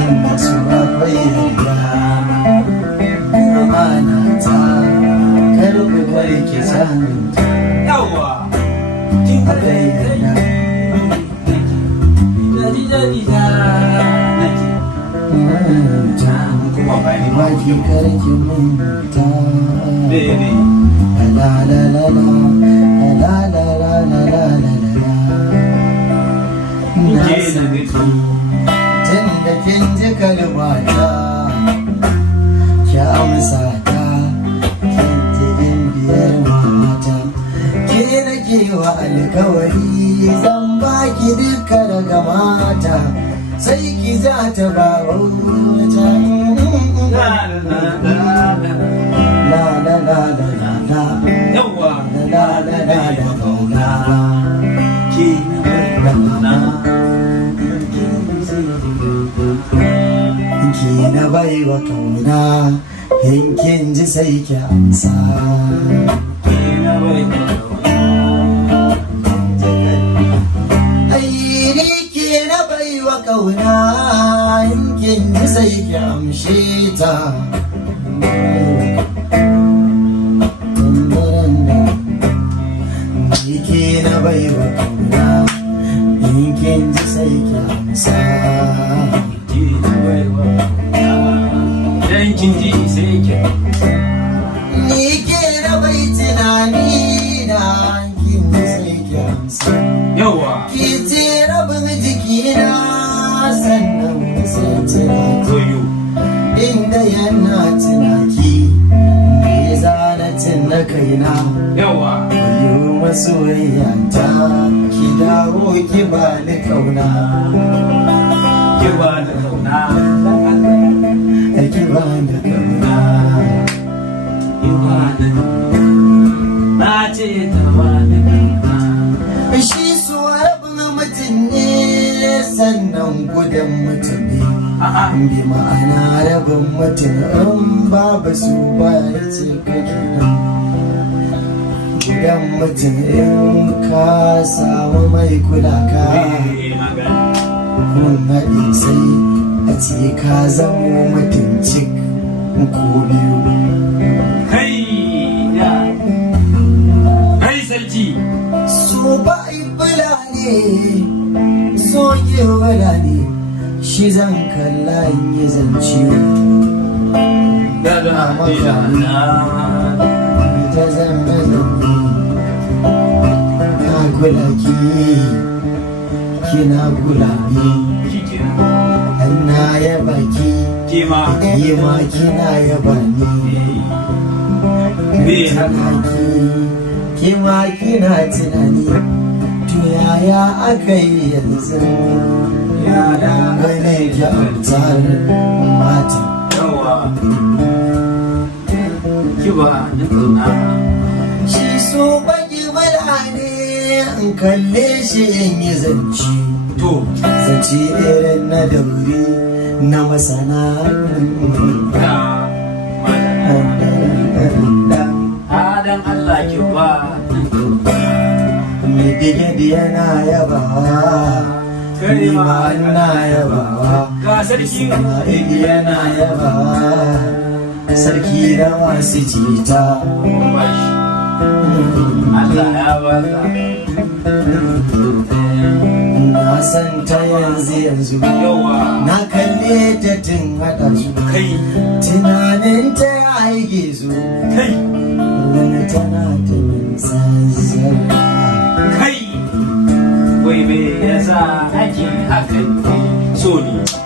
inda su akwai yarda amana ta karɓi warke samunta akwai yarda Waki karki minta la la la la la la la la la la tun da kin ji kalmata ki amsa ta kin ji in biyar mata ke nake wa alkawari zan baki duka daga mata sai ki za ta ba wata la la la la la la yawa la la la la ki na bai wa kauna hinkin ji sai ki amsa kauna yankin ji sai ki amshe ta yake na baiwa kauna yankin ji sai ki amsa yankin ji sai ki ni ke na bai tunani na yankin ji sai ki amsa yawa ki ce rabin jikina sannan sai tunaki inda yana tunaki me zanatin na kaina yawa yi masoyiya ta ki dawo ki ba ni kauna ki ba da kauna ki ba ni kauna ki ba da na ce ta ba ni kauna shi su rabin mutum ne sannan gudan mutum ne bi ma'ana rabin mutum in babu su baya ce kake nan gudan mutum in ka samu mai kula ka kun haɗe sai a ce ka zamo mutum cik ko biyu kai sarki su ba ibila ne so ke wala ne shi zan kalla in yi zance da ta zama zambi na kula ki kina kula ni na yaba ki kima yi ma kina yaba ni kima kina tunani to yaya aka yi yanzu ya dangane da amsar mata yawa ki ba ni kauna shi so baki bala ne in kalle shi in yi zance to zance irin na dauri na masana Adan Allah ki ba mai dige na yabawa ni ma na yabawa ga sarki yana yabawa sarki da masu cita Allah ya ba na san ta yanzu yawa na kalle ta tun haɗa su kai tunanin ta ya haige su kai wani tana ta zazzar kai wai me yasa ake hakan so ne